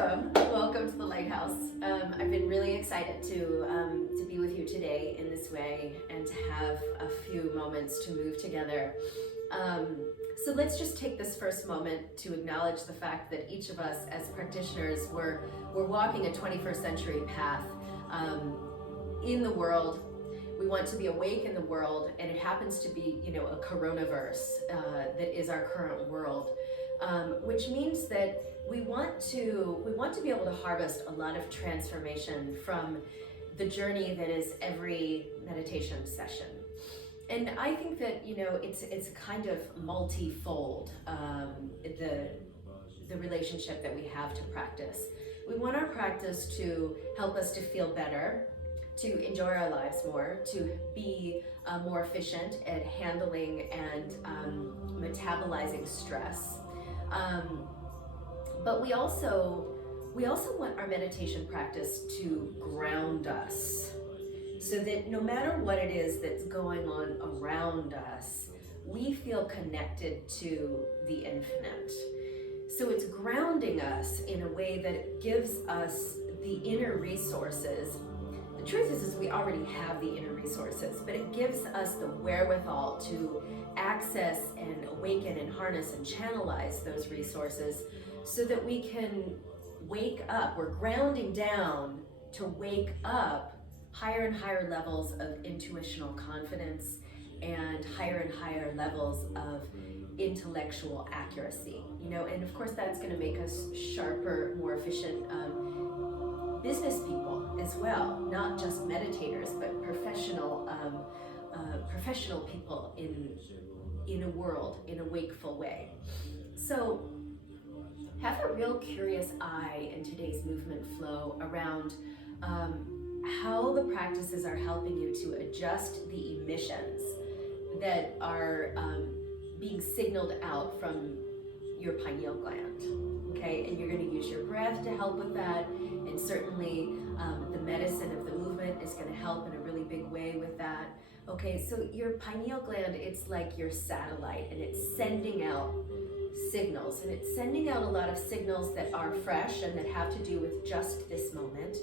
Welcome to the Lighthouse. I've been really excited to be with you today in this way and to have a few moments to move together. So let's just take this first moment to acknowledge the fact that each of us as practitioners, we're walking a 21st century path in the world. We want to be awake in the world, and it happens to be, a Coronaverse that is our current world, which means that we want to be able to harvest a lot of transformation from the journey that is every meditation session. And I think that it's kind of multifold, the relationship that we have to practice. We want our practice to help us to feel better, to enjoy our lives more, to be more efficient at handling and metabolizing stress. But we also want our meditation practice to ground us, so that no matter what it is that's going on around us, we feel connected to the infinite. So it's grounding us in a way that it gives us the inner resources. The truth is we already have the inner resources, but it gives us the wherewithal to access and awaken and harness and channelize those resources so that we can wake up. We're grounding down to wake up higher and higher levels of intuitional confidence and higher levels of intellectual accuracy. And of course that's going to make us sharper, more efficient business people as well, not just meditators, but professional people in a world, in a wakeful way. So have a real curious eye in today's movement flow around how the practices are helping you to adjust the emissions that are being signaled out from your pineal gland. Okay, and you're going to use your breath to help with that, and certainly the medicine of the movement is going to help in a really big way with that. Okay, so your pineal gland, it's like your satellite, and it's sending out signals, and it's sending out a lot of signals that are fresh and that have to do with just this moment.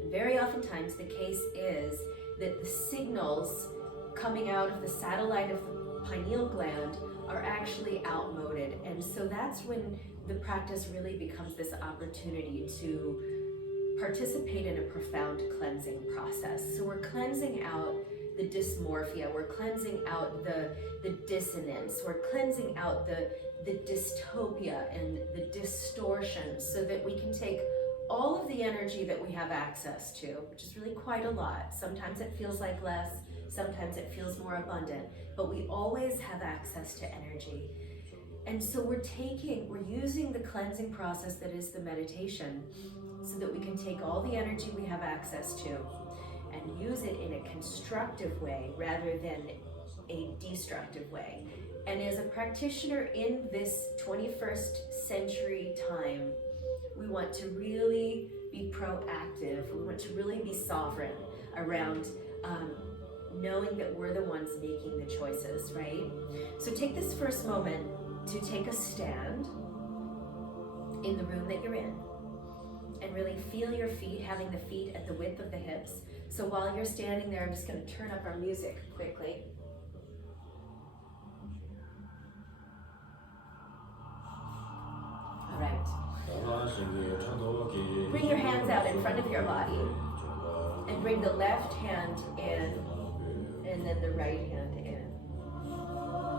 And very oftentimes the case is that the signals coming out of the satellite of the pineal gland are actually outmoded, and so that's when the practice really becomes this opportunity to participate in a profound cleansing process. So we're cleansing out the dysmorphia, we're cleansing out the dissonance, we're cleansing out the dystopia and the distortion, so that we can take all of the energy that we have access to, which is really quite a lot. Sometimes it feels like less, sometimes it feels more abundant, but we always have access to energy. And so we're using the cleansing process that is the meditation so that we can take all the energy we have access to and use it in a constructive way rather than a destructive way. And as a practitioner in this 21st century time, we want to really be proactive. We want to really be sovereign around knowing that we're the ones making the choices, right? So take this first moment to take a stand in the room that you're in and really feel your feet, having the feet at the width of the hips. So while you're standing there, I'm just going to turn up our music quickly. All right. Bring your hands out in front of your body and bring the left hand in and then the right hand in.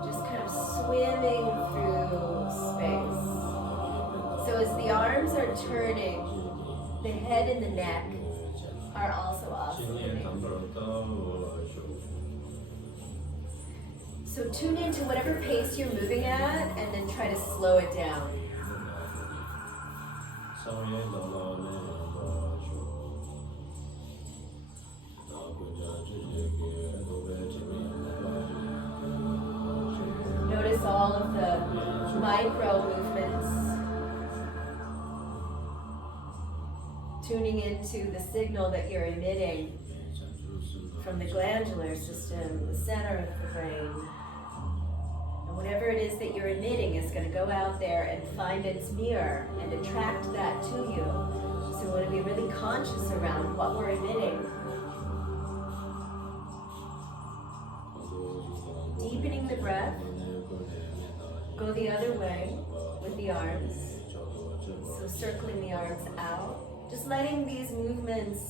Just kind of swimming through space. So as the arms are turning, the head and the neck are also oscillating. So tune into whatever pace you're moving at and then try to slow it down. Notice all of the micro movements, tuning into the signal that you're emitting from the glandular system, the center of the brain. And whatever it is that you're emitting is going to go out there and find its mirror and attract that to you. really conscious around what we're emitting. Deepening the breath. Go the other way with the arms. So circling the arms out. Just letting these movements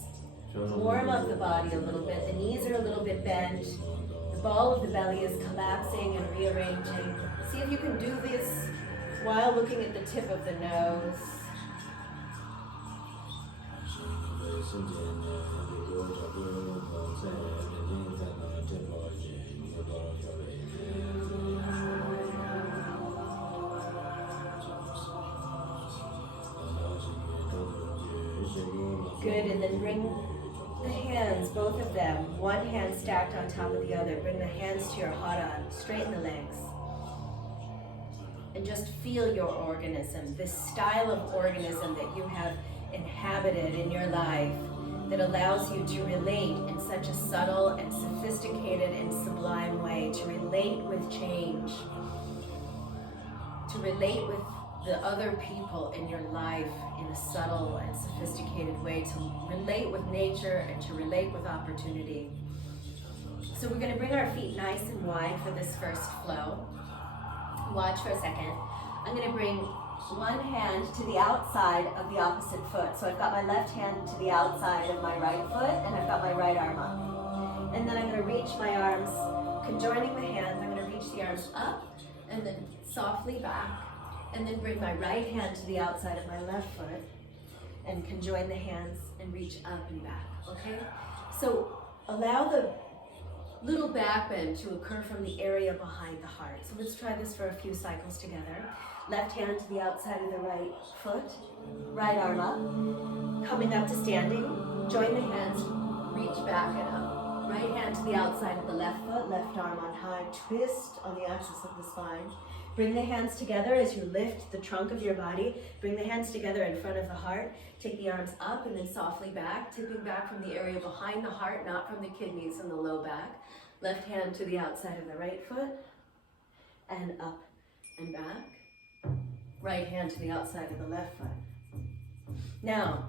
warm up the body a little bit. The knees are a little bit bent. The ball of the belly is collapsing and rearranging. See if you can do this while looking at the tip of the nose. Good, and then bring the hands, both of them, one hand stacked on top of the other. Bring the hands to your hara, straighten the legs. And just feel your organism, this style of organism that you have inhabited in your life that allows you to relate in such a subtle and sophisticated and sublime way, to relate with change, to relate with the other people in your life in a subtle and sophisticated way, to relate with nature and to relate with opportunity. So we're going to bring our feet nice and wide for this first flow. Watch for a second. I'm going to bring one hand to the outside of the opposite foot. So I've got my left hand to the outside of my right foot, and I've got my right arm up. And then I'm going to reach my arms, conjoining the hands. I'm going to reach the arms up and then softly back. And then bring my right hand to the outside of my left foot and conjoin the hands and reach up and back, okay? So allow the little back bend to occur from the area behind the heart. So let's try this for a few cycles together. Left hand to the outside of the right foot, right arm up, coming up to standing. Join the hands, reach back and up. Right hand to the outside of the left foot, left arm on high, twist on the axis of the spine. Bring the hands together as you lift the trunk of your body. Bring the hands together in front of the heart. Take the arms up and then softly back, tipping back from the area behind the heart, not from the kidneys and the low back. Left hand to the outside of the right foot, and up and back. Right hand to the outside of the left foot. Now,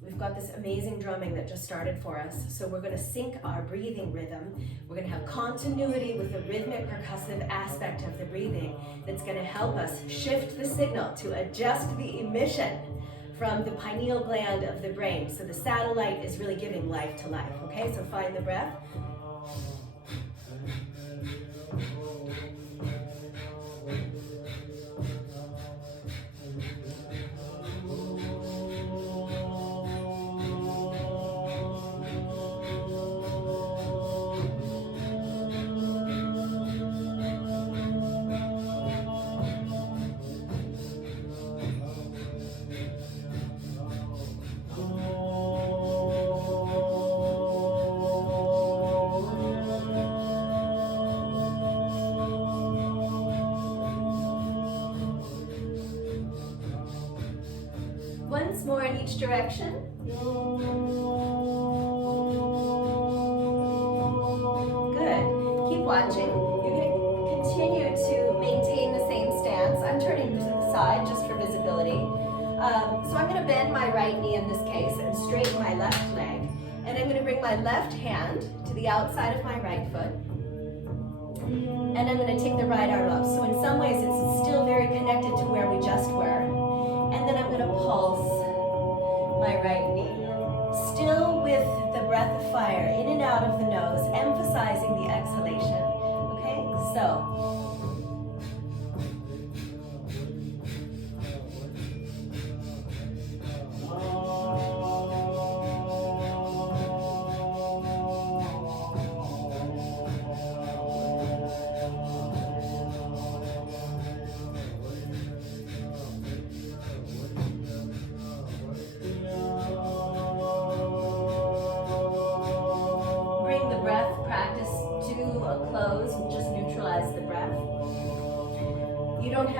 we've got this amazing drumming that just started for us, so we're going to sync our breathing rhythm. We're going to have continuity with the rhythmic percussive aspect of the breathing that's going to help us shift the signal to adjust the emission from the pineal gland of the brain. So the satellite is really giving life to life, okay? So find the breath. Once more in each direction. Good. Keep watching. You're going to continue to maintain the same stance. I'm turning to the side just for visibility. So I'm going to bend my right knee in this case and straighten my left leg. And I'm going to bring my left hand to the outside of my right foot. And I'm going to take the right arm up. So in some ways it's still very connected to where we just were. And then I'm going to pulse my right knee. Still with the breath of fire in and out of the nose, emphasizing the exhalation. Okay, so.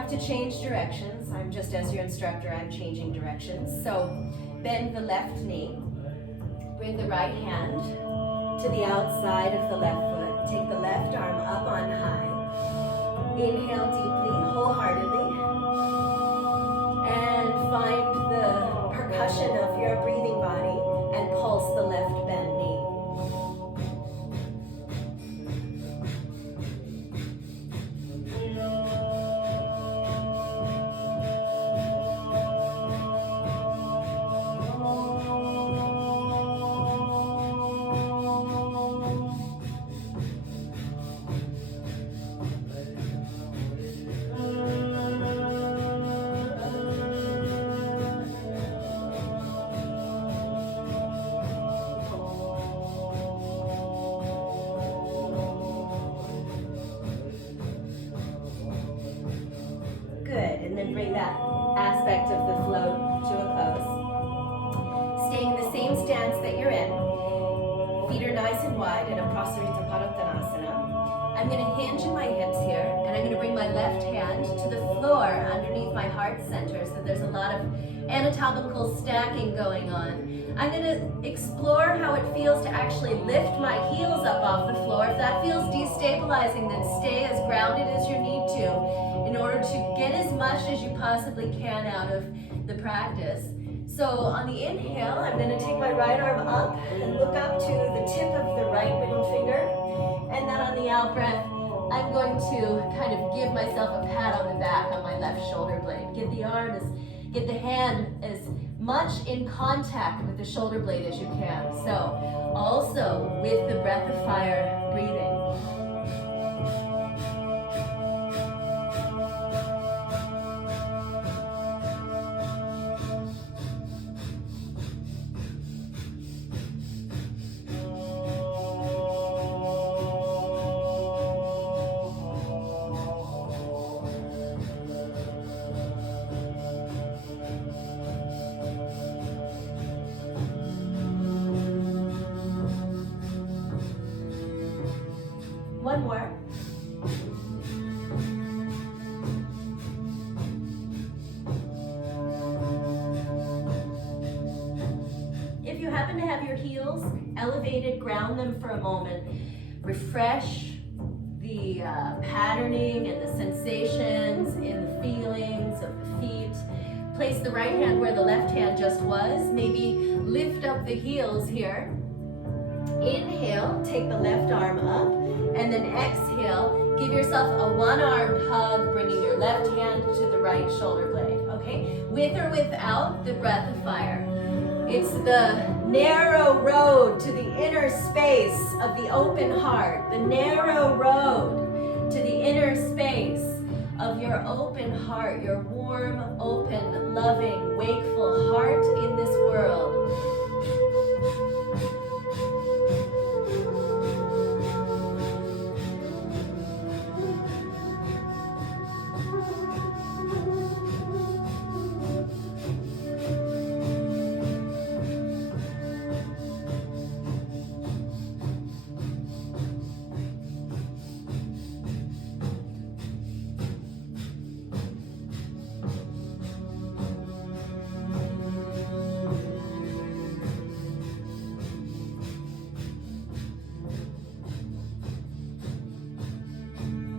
To change directions. I'm just as your instructor, I'm changing directions. So bend the left knee, bring the right hand to the outside of the left foot, take the left arm up on high, inhale deeply, wholeheartedly, and find the percussion of and wide in a Prasarita Padottanasana. I'm going to hinge in my hips here, and I'm going to bring my left hand to the floor underneath my heart center, so there's a lot of anatomical stacking going on. I'm going to explore how it feels to actually lift my heels up off the floor. If that feels destabilizing, then stay as grounded as you need to in order to get as much as you possibly can out of the practice. So on the inhale, I'm going to take my right arm up and look up to the tip of the right middle finger. And then on the out breath, I'm going to kind of give myself a pat on the back on my left shoulder blade. Get the hand as much in contact with the shoulder blade as you can. So also with the breath of fire breathing. One more. If you happen to have your heels elevated, ground them for a moment. Refresh the patterning and the sensations and the feelings of the feet. Place the right hand where the left hand just was. Maybe lift up the heels here. Inhale, take the left arm up. And then exhale, give yourself a one-armed hug, bringing your left hand to the right shoulder blade, okay? With or without the breath of fire. It's the narrow road to the inner space of the open heart, the narrow road to the inner space of your open heart, your warm, open, loving, wakeful heart in this world.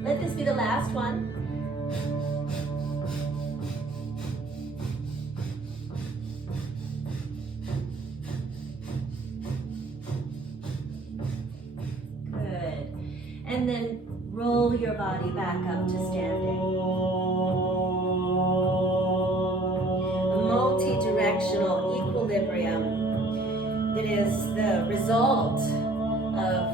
Let this be the last one. Good. And then roll your body back up to standing. A multi-directional equilibrium that is the result of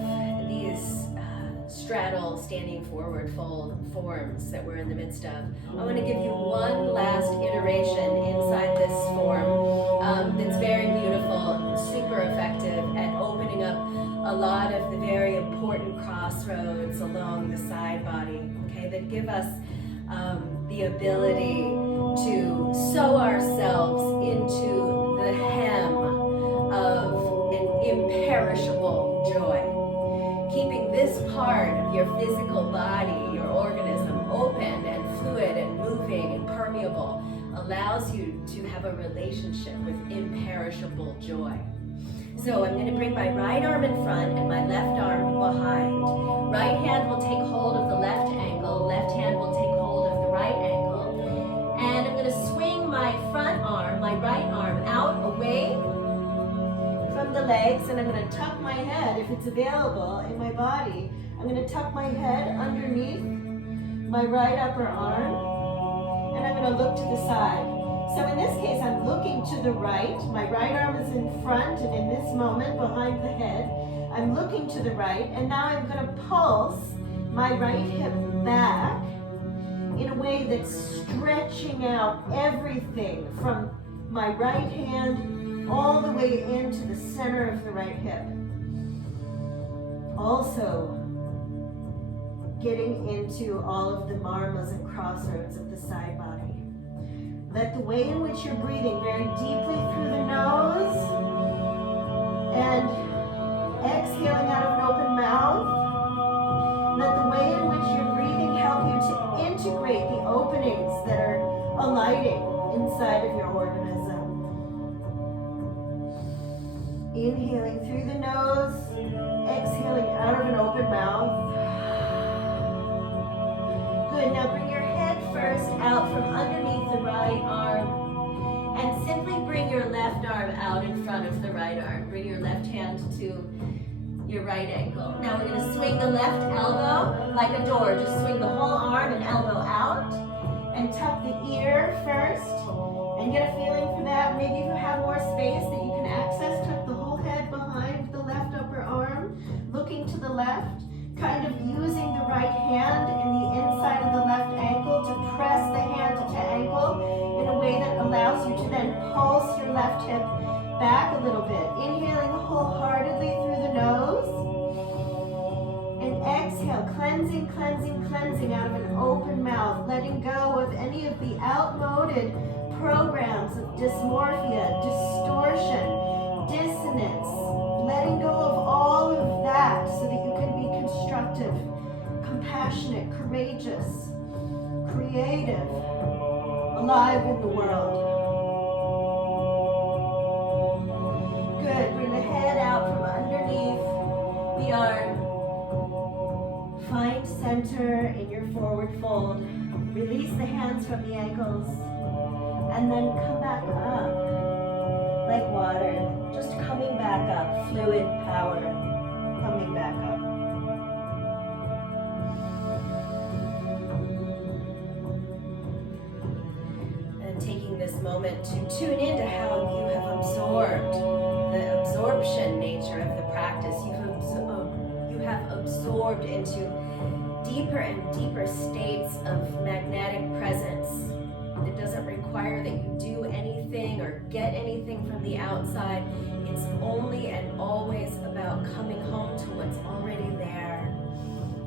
straddle, standing forward fold forms that we're in the midst of. I want to give you one last iteration inside this form that's very beautiful and super effective at opening up a lot of the very important crossroads along the side body, okay, that give us the ability to sew ourselves into the hem of an imperishable joy. Keeping this part of your physical body, your organism, open and fluid and moving and permeable allows you to have a relationship with imperishable joy. So I'm going to bring my right arm in front and my left arm behind. Right hand will take hold of the left ankle, left hand will take hold of the right ankle. And I'm going to swing my front arm, my right arm, out away from the legs, and I'm going to tuck my head, if it's available, in my body. I'm going to tuck my head underneath my right upper arm, and I'm going to look to the side. So in this case, I'm looking to the right. My right arm is in front, and in this moment, behind the head, I'm looking to the right, and now I'm going to pulse my right hip back in a way that's stretching out everything from my right hand all the way into the center of the right hip. Also getting into all of the marmas and crossroads of the side body. Let the way in which you're breathing very deeply through the nose and Exhaling out of an open mouth. Let the way in which you're breathing help you to integrate the openings that are alighting inside of your organism. Inhaling through the nose, exhaling out of an open mouth. Good, now bring your head first out from underneath the right arm and simply bring your left arm out in front of the right arm. Bring your left hand to your right ankle. Now we're going to swing the left elbow like a door. Just swing the whole arm and elbow out and tuck the ear first and get a feeling for that. Maybe if you have more space that you can access, tuck the whole head behind the left upper arm, looking to the left, kind of using the right hand in the inside of the left ankle to press the hand to ankle in a way that allows you to then pulse your left hip back a little bit. Inhaling wholeheartedly through the nose. And exhale, cleansing, cleansing, cleansing out of an open mouth. Letting go of any of the outmoded programs of dysmorphia, distortion, dissonance. Letting go of all of that so that you can be constructive, compassionate, courageous, creative, alive in the world. Good. Bring the head out from underneath the arm. Find center in your forward fold. Release the hands from the ankles. And then come back up like water. Just coming back up. Fluid power. Coming back up. And taking this moment to tune into how you have absorbed the absorption nature of the practice. You have absorbed into deeper and deeper states of magnetic presence. It doesn't require that you do anything or get anything from the outside. It's only and always about coming home to what's already there.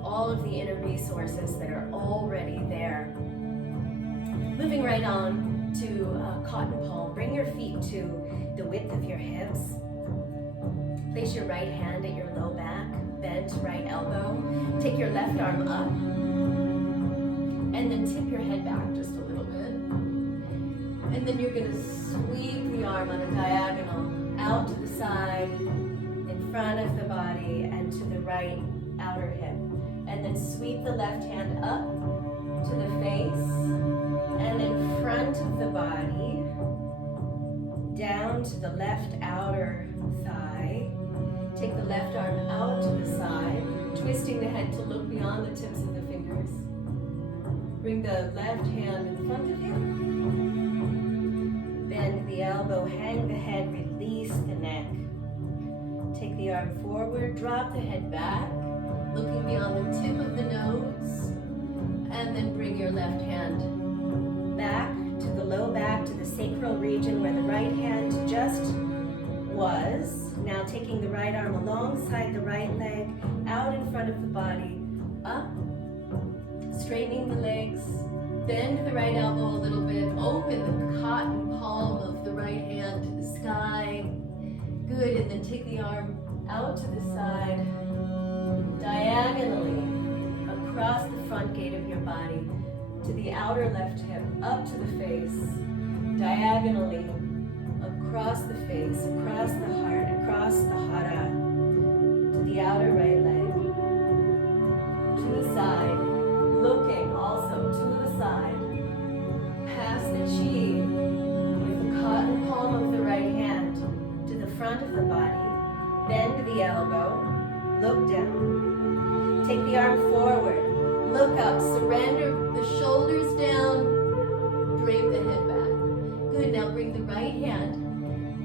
All of the inner resources that are already there. Moving right on to cotton palm. Bring your feet to the width of your hips. Place your right hand at your low back, bent right elbow. Take your left arm up, and then tip your head back just a little bit. And then you're going to sweep the arm on a diagonal out to the side, in front of the body, and to the right outer hip. And then sweep the left hand up to the face, and in front of the body, down to the left outer thigh. Take the left arm out to the side, twisting the head to look beyond the tips of the fingers. Bring the left hand in front of you. Bend the elbow, hang the head, release the neck. Take the arm forward, drop the head back, looking beyond the tip of the nose. And then bring your left hand back to the low back, to the sacral region where the right hand just was. Now taking the right arm alongside the right leg, out in front of the body, up, straightening the legs, bend the right elbow a little bit, open the cotton palm of the right hand to the sky. Good, and then take the arm out to the side, diagonally across the front gate of your body, to the outer left hip, up to the face, diagonally across the face, across the heart, across the hara, to the outer right leg, to the side, looking also to the side, past the chi, with the cotton palm of the right hand to the front of the body, bend the elbow, look down, take the arm forward, look up, surrender the shoulders down, drape the head back. Good, now bring the right hand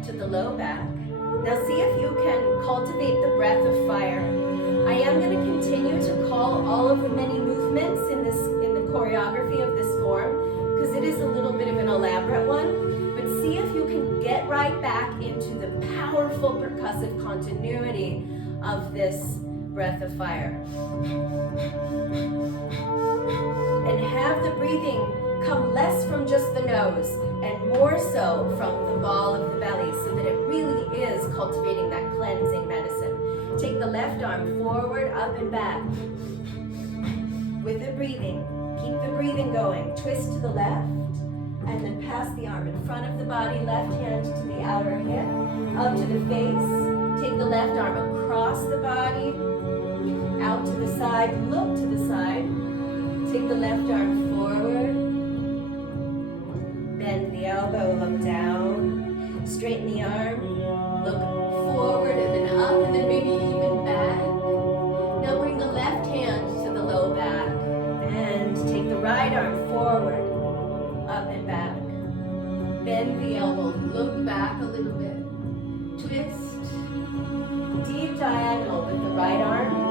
to the low back. Now see if you can cultivate the breath of fire. I am going to continue to call all of the many movements in the choreography of this form, because it is a little bit of an elaborate one, but see if you can get right back into the powerful percussive continuity of this breath of fire. And have the breathing come less from just the nose and more so from the ball of the belly, so that it really is cultivating that cleansing medicine. Take take the left arm forward, up and back. With the breathing, keep the breathing going. Twist to the left, and then pass the arm in front of the body, left hand to the outer hip, up to the face. Take the left arm across the body, out to the side, look to the side. Take the left arm forward, bend the elbow, look down, straighten the arm, look forward and then up and then maybe even back. Now bring the left hand to the low back and take the right arm forward, up and back. Bend the elbow, look back a little bit, twist, deep diagonal with the right arm.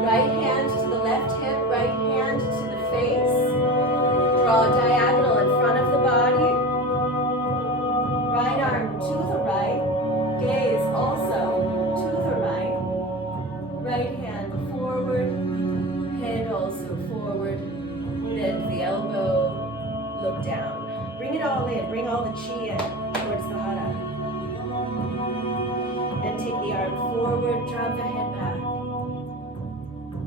Right hand to the left hip, right hand to the face. Draw a diagonal in front of the body. Right arm to the right. Gaze also to the right. Right hand forward. Head also forward. Bend the elbow. Look down. Bring it all in. Bring all the chi in towards the hara. And take the arm forward. Drop the head back.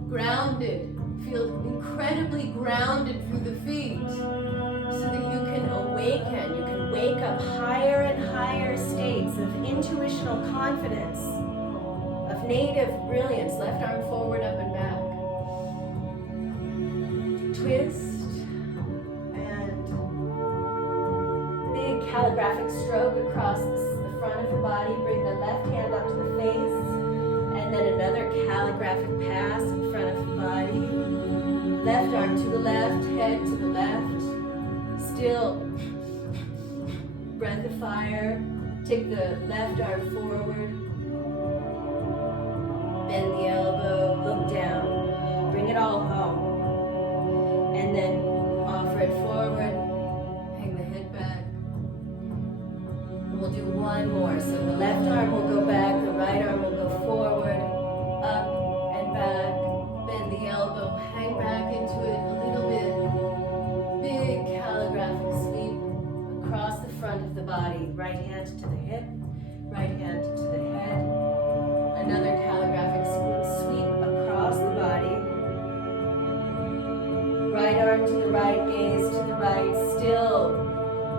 Grounded. Feel incredibly grounded through the feet so that you can awaken. You can wake up higher and higher states of intuitional confidence, of native brilliance. Left arm forward, up and back. Twist. And big calligraphic stroke across the front of the body. Bring the left hand up to the face. And then another calligraphic pass in front of the body. Left arm to the left, head to the left. Still, breath of fire. Take the left arm forward. Bend the elbow, look down. Bring it all home. And then offer it forward. Hang the head back. We'll do one more. So the left arm will go back, the right arm will go forward, up and back. Bend the elbow, hang back into it a little bit. Big calligraphic sweep across the front of the body. Right hand to the hip, right hand to the head. Another calligraphic sweep across the body. Right arm to the right, gaze to the right, still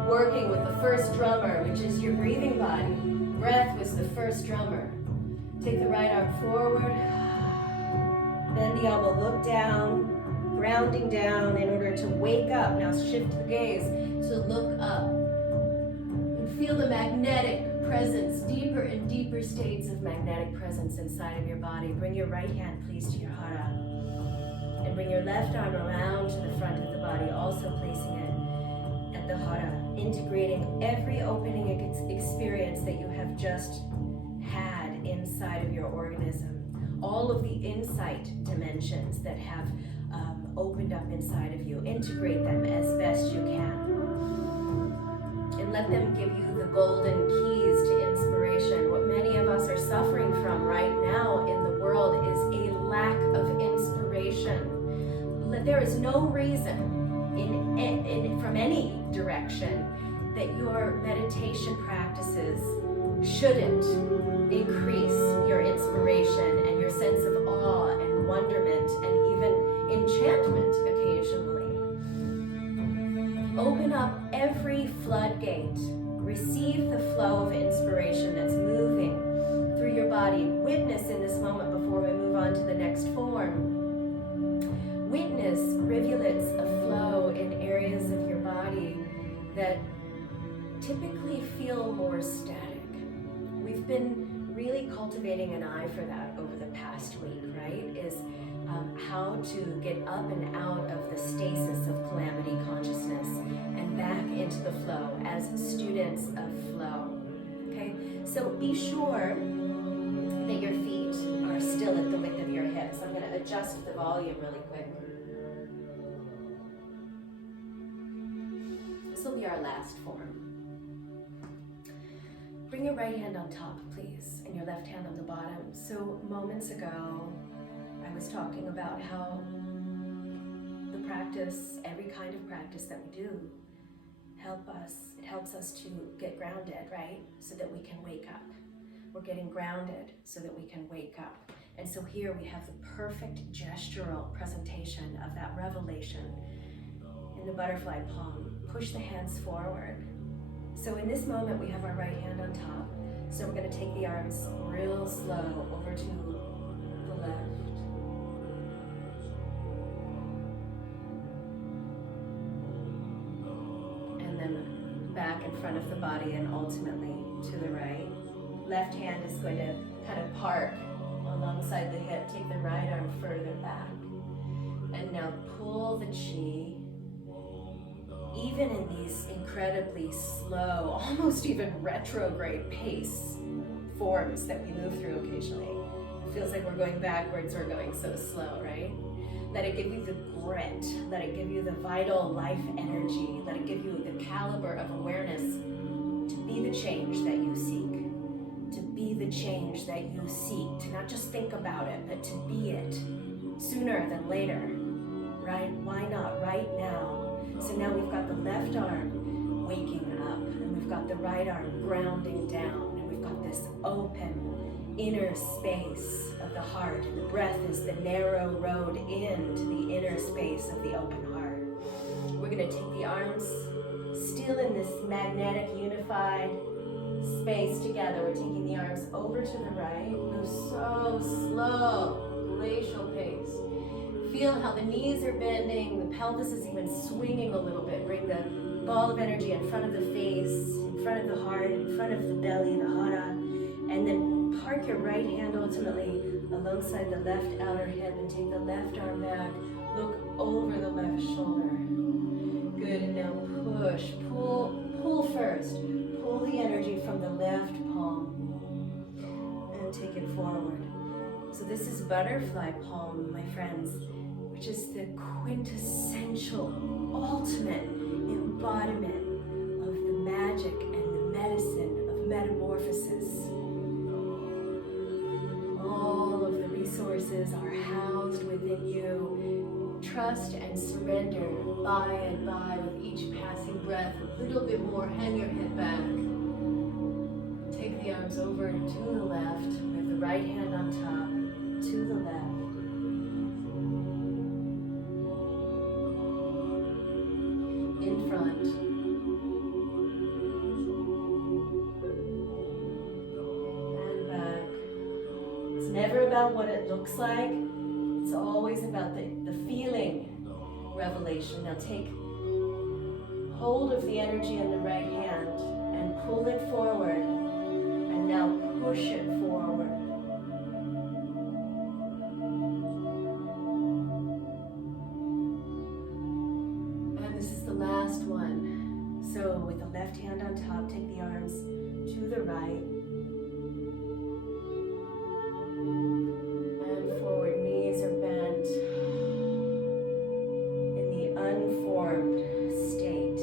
working with the first drummer, which is your breathing body. Breath was the first drummer. Take the right arm forward. Bend the elbow, look down, grounding down in order to wake up. Now shift the gaze to look up. And feel the magnetic presence, deeper and deeper states of magnetic presence inside of your body. Bring your right hand, please, to your hara. And bring your left arm around to the front of the body, also placing it at the hara, integrating every opening experience that you have just had inside of your organism. All of the insight dimensions that have opened up inside of you. Integrate them as best you can. And let them give you the golden keys to inspiration. What many of us are suffering from right now in the world is a lack of inspiration. There is no reason from any direction that your meditation practices shouldn't increase your inspiration and your sense of awe and wonderment and even enchantment occasionally. Open up every floodgate. Receive the flow of inspiration that's moving through your body. Witness in this moment before we move on to the next form. Witness rivulets of flow in areas of your body that typically feel more static. We've been really cultivating an eye for that over the past week, right? Is how to get up and out of the stasis of calamity consciousness and back into the flow as students of flow. Okay, so be sure that your feet are still at the width of your hips. I'm going to adjust the volume really quick. This will be our last form. Bring your right hand on top, please, and your left hand on the bottom. So moments ago, I was talking about how the practice, every kind of practice that we do, it helps us to get grounded, right? So that we can wake up. we're getting grounded so that we can wake up. And so here we have the perfect gestural presentation of that revelation in the butterfly palm. Push the hands forward. So in this moment, we have our right hand on top. So we're going to take the arms real slow over to the left. And then back in front of the body and ultimately to the right. Left hand is going to kind of park alongside the hip. Take the right arm further back. And now pull the chi. Even in these incredibly slow, almost even retrograde pace forms that we move through occasionally, it feels like we're going backwards or going so slow, right? Let it give you the grit, let it give you the vital life energy, let it give you the caliber of awareness to be the change that you seek, to be the change that you seek, to not just think about it, but to be it sooner than later, right? Why not right now? So now we've got the left arm waking up, and we've got the right arm grounding down, and we've got this open inner space of the heart. And the breath is the narrow road into the inner space of the open heart. We're going to take the arms still in this magnetic unified space together. We're taking the arms over to the right. Move so slow, glacial pace. Feel how the knees are bending, the pelvis is even swinging a little bit. Bring the ball of energy in front of the face, in front of the heart, in front of the belly, the hara. And then park your right hand ultimately alongside the left outer hip and take the left arm back. Look over the left shoulder. Good, and now push, pull first. Pull the energy from the left palm and take it forward. So this is butterfly palm, my friends, which is the quintessential, ultimate embodiment of the magic and the medicine of metamorphosis. All of the resources are housed within you. Trust and surrender by and by with each passing breath. A little bit more, hang your head back. Take the arms over to the left with the right hand on top, to the left. In front. And back. It's never about what it looks like. It's always about the feeling revelation. Now take hold of the energy in the right hand and pull it forward. And now push it forward. Last one. So with the left hand on top, take the arms to the right. And forward, knees are bent. In the unformed state.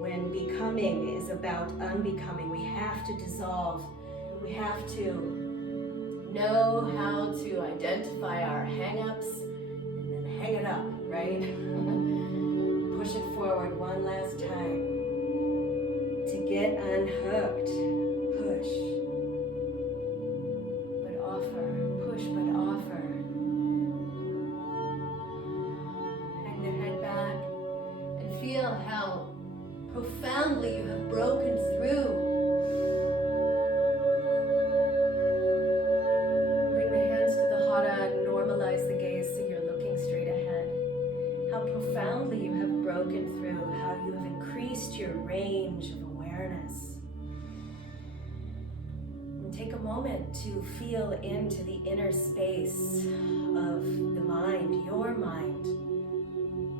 When becoming is about unbecoming, we have to dissolve. We have to know how to identify our hang-ups and then hang it up, right? Push it forward one last time. To get unhooked, push. But offer, push but offer. Hang the head back and feel how profoundly you have broken through. Bring the hands to the hara and normalize the gaze so you're looking straight ahead. How profoundly you have broken through, how you have increased your range of awareness. And take a moment to feel into the inner space of the mind, your mind,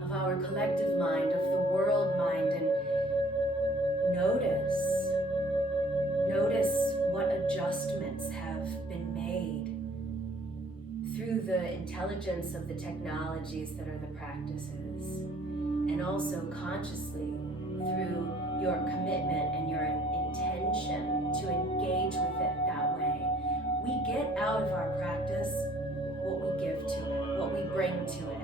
of our collective mind, of the world mind, and notice what adjustments have been made through the intelligence of the technologies that are the practices, and also consciously through your commitment and your intention to engage with it that way. We get out of our practice what we give to it, what we bring to it.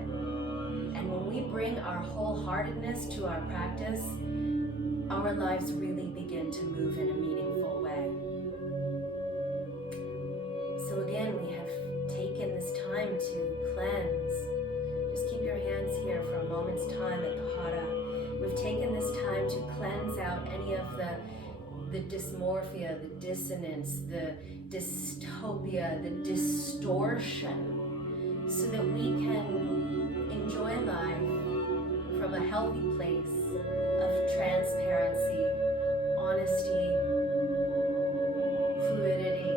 And when we bring our wholeheartedness to our practice, our lives really begin to move in a meaningful way. of the dysmorphia, the dissonance, the dystopia, the distortion, so that we can enjoy life from a healthy place of transparency, honesty, fluidity,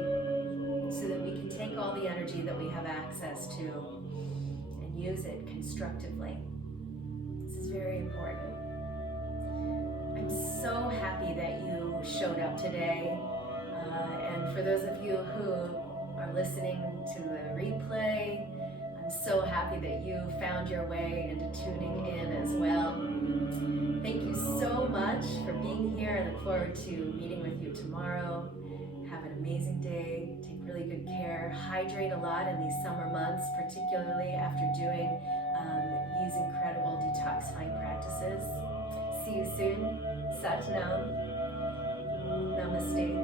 so that we can take all the energy that we have access to and use it constructively. This is very important. I'm so happy that you showed up today. And for those of you who are listening to the replay, I'm so happy that you found your way into tuning in as well. Thank you so much for being here. I look forward to meeting with you tomorrow. Have an amazing day. Take really good care. Hydrate a lot in these summer months, particularly after doing these incredible detoxifying practices. See you soon. Sat Nam. Namaste.